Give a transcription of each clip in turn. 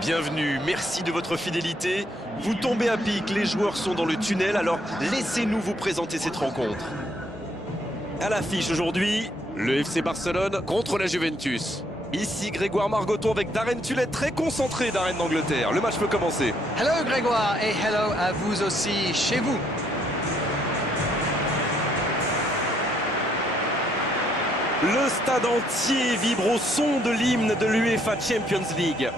Bienvenue, merci de votre fidélité. Vous tombez à pic, les joueurs sont dans le tunnel, alors laissez-nous vous présenter cette rencontre. À l'affiche aujourd'hui, le FC Barcelone contre la Juventus. Ici Grégoire Margoton avec Darren Tullet, très concentré Darren d'Angleterre. Le match peut commencer. Hello Grégoire et hello à vous aussi chez vous. Le stade entier vibre au son de l'hymne de l'UEFA Champions League.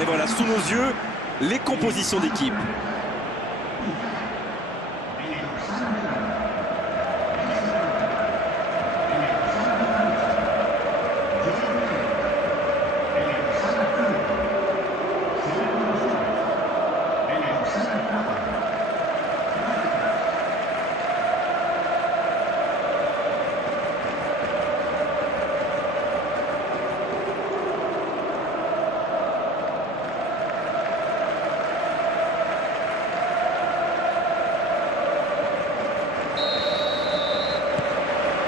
Et voilà, sous nos yeux, les compositions d'équipe.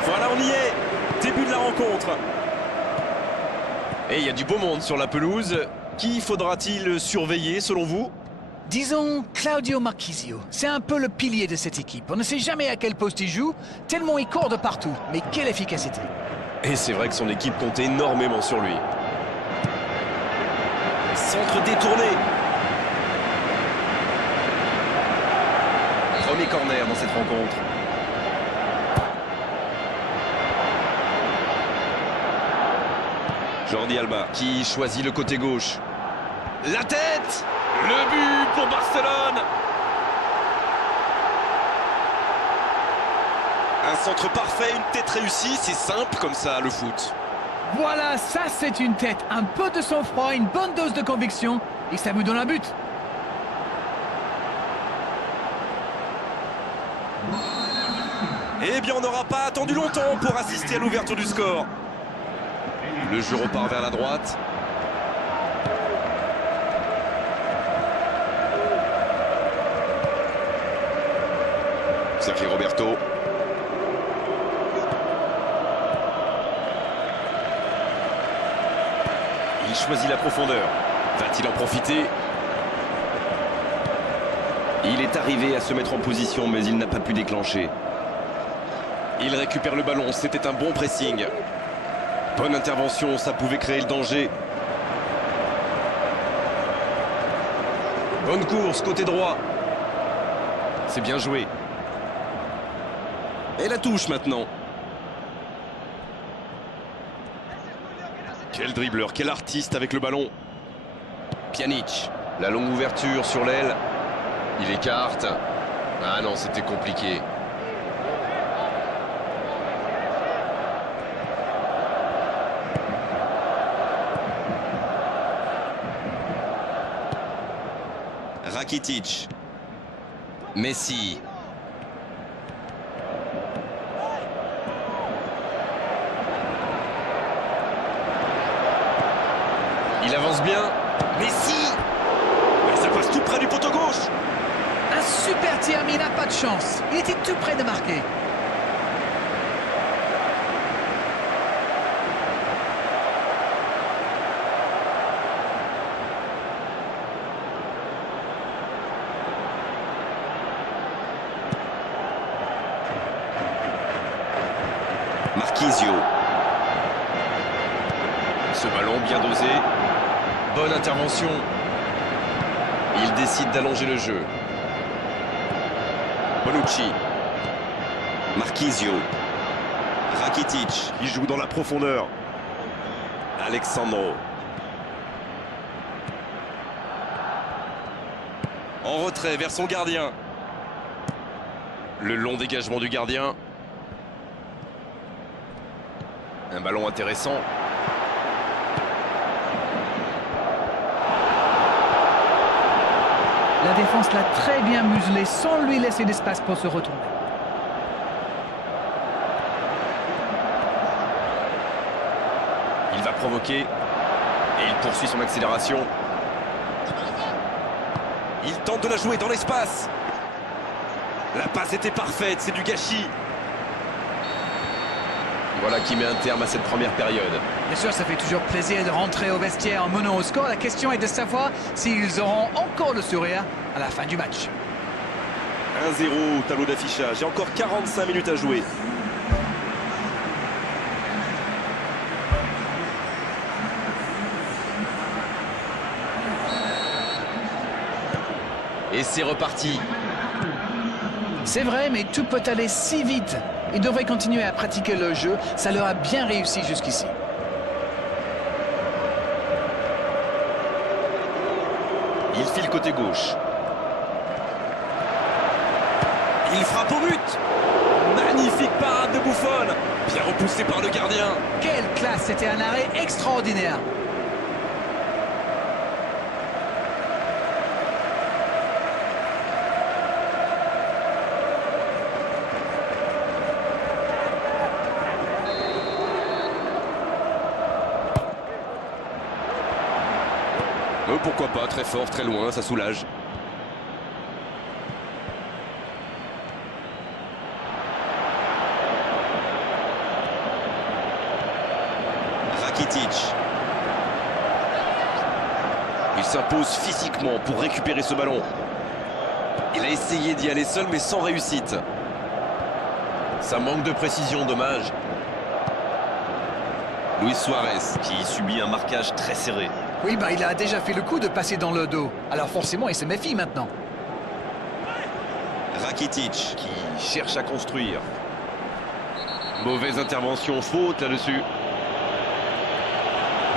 Voilà, on y est. Début de la rencontre. Et il y a du beau monde sur la pelouse. Qui faudra-t-il surveiller selon vous? Disons Claudio Marchisio. C'est un peu le pilier de cette équipe. On ne sait jamais à quel poste il joue, tellement il court de partout. Mais quelle efficacité! Et c'est vrai que son équipe compte énormément sur lui. Centre détourné. Premier corner dans cette rencontre. Jordi Alba qui choisit le côté gauche. La tête! Le but pour Barcelone! Un centre parfait, une tête réussie, c'est simple comme ça le foot. Voilà, ça c'est une tête. Un peu de sang-froid, une bonne dose de conviction, et ça vous donne un but. Eh bien, on n'aura pas attendu longtemps pour assister à l'ouverture du score. Le jeu repart vers la droite. Sergio Roberto. Il choisit la profondeur. Va-t-il en profiter? Il est arrivé à se mettre en position, mais il n'a pas pu déclencher. Il récupère le ballon, c'était un bon pressing. Bonne intervention, ça pouvait créer le danger. Bonne course, côté droit. C'est bien joué. Et la touche maintenant. Quel dribbleur, quel artiste avec le ballon. Pjanic, la longue ouverture sur l'aile. Il écarte. Ah non, c'était compliqué. Rakitic. Messi. Il avance bien. Messi. Mais ça passe tout près du poteau gauche. Un super tir, mais il n'a pas de chance. Il était tout près de marquer. Marchisio. Ce ballon bien dosé. Bonne intervention. Il décide d'allonger le jeu. Bonucci. Marchisio. Rakitic. Il joue dans la profondeur. Alexandro. En retrait vers son gardien. Le long dégagement du gardien. Un ballon intéressant. La défense l'a très bien muselé sans lui laisser d'espace pour se retourner. Il va provoquer et il poursuit son accélération. Il tente de la jouer dans l'espace. La passe était parfaite, c'est du gâchis. Voilà qui met un terme à cette première période. Bien sûr, ça fait toujours plaisir de rentrer au vestiaire en menant au score. La question est de savoir s'ils auront encore le sourire à la fin du match. 1-0 au tableau d'affichage et encore 45 minutes à jouer. Et c'est reparti. C'est vrai, mais tout peut aller si vite. Ils devraient continuer à pratiquer le jeu. Ça leur a bien réussi jusqu'ici. Il file côté gauche. Il frappe au but. Magnifique parade de Buffon. Bien repoussé par le gardien. Quelle classe! C'était un arrêt extraordinaire. Pourquoi pas, très fort, très loin, ça soulage. Rakitic. Il s'impose physiquement pour récupérer ce ballon. Il a essayé d'y aller seul mais sans réussite. Ça manque de précision, dommage. Luis Suarez qui subit un marquage très serré. Oui, il a déjà fait le coup de passer dans le dos. Alors forcément, il se méfie maintenant. Rakitic qui cherche à construire. Mauvaise intervention, faute là-dessus.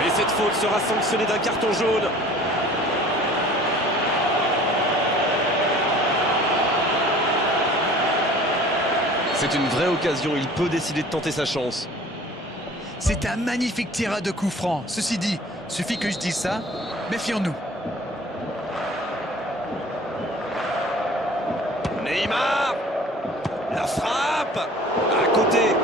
Et cette faute sera sanctionnée d'un carton jaune. C'est une vraie occasion, il peut décider de tenter sa chance. C'est un magnifique tir de coup franc. Ceci dit, suffit que je dise ça, méfions-nous. Neymar. La frappe. À côté.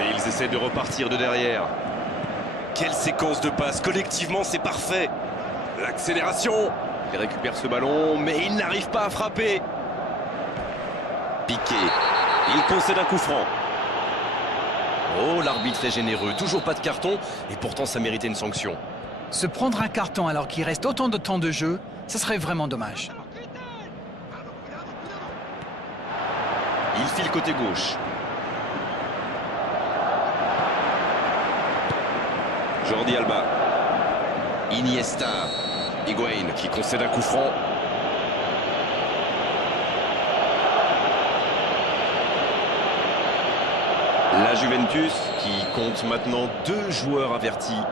Et ils essaient de repartir de derrière. Quelle séquence de passes. Collectivement, c'est parfait. L'accélération. Il récupère ce ballon, mais il n'arrive pas à frapper. Piqué. Il concède un coup franc. Oh, l'arbitre est généreux. Toujours pas de carton, et pourtant ça méritait une sanction. Se prendre un carton alors qu'il reste autant de temps de jeu, ça serait vraiment dommage. Il file côté gauche. Jordi Alba. Iniesta. Higuaín qui concède un coup franc. La Juventus qui compte maintenant 2 joueurs avertis.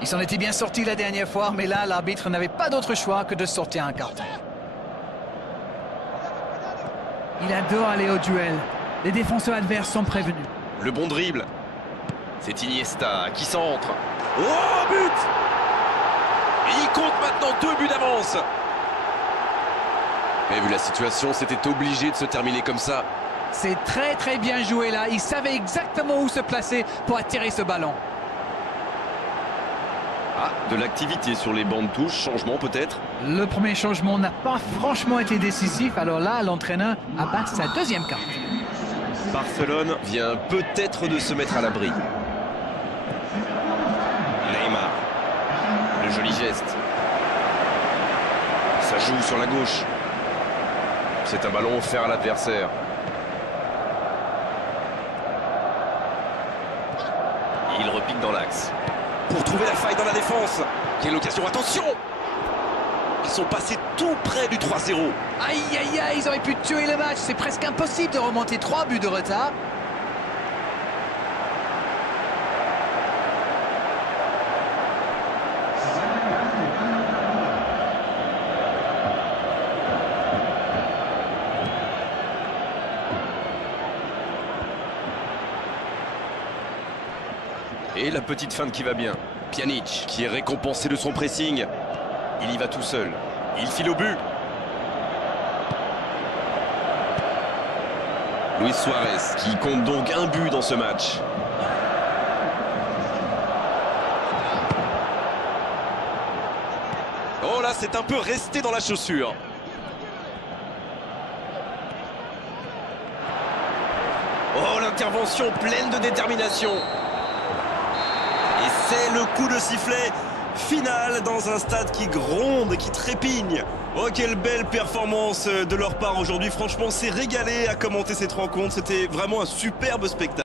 Il s'en était bien sorti la dernière fois, mais là, l'arbitre n'avait pas d'autre choix que de sortir un carton. Il adore aller au duel. Les défenseurs adverses sont prévenus. Le bon dribble. C'est Iniesta qui centre. Oh, but! Et il compte maintenant 2 buts d'avance. Mais vu la situation, c'était obligé de se terminer comme ça. C'est très bien joué là. Il savait exactement où se placer pour attirer ce ballon. Ah, de l'activité sur les bancs de touche, changement peut-être. Le premier changement n'a pas franchement été décisif. Alors là, l'entraîneur abat sa deuxième carte. Barcelone vient peut-être de se mettre à l'abri. Neymar. Le joli geste. Ça joue sur la gauche. C'est un ballon offert à l'adversaire. Il repique dans l'axe. Pour trouver la faille dans la défense. Quelle occasion, attention! sont passés tout près du 3-0. Aïe, aïe, aïe, ils auraient pu tuer le match. C'est presque impossible de remonter 3 buts de retard. Et la petite feinte qui va bien. Pjanic qui est récompensé de son pressing. Il y va tout seul. Il file au but. Luis Suarez qui compte donc un but dans ce match. Oh là, c'est un peu resté dans la chaussure. Oh, l'intervention pleine de détermination. Et c'est le coup de sifflet final dans un stade qui gronde, qui trépigne. Oh, quelle belle performance de leur part aujourd'hui. Franchement, c'est régalé à commenter cette rencontre. C'était vraiment un superbe spectacle.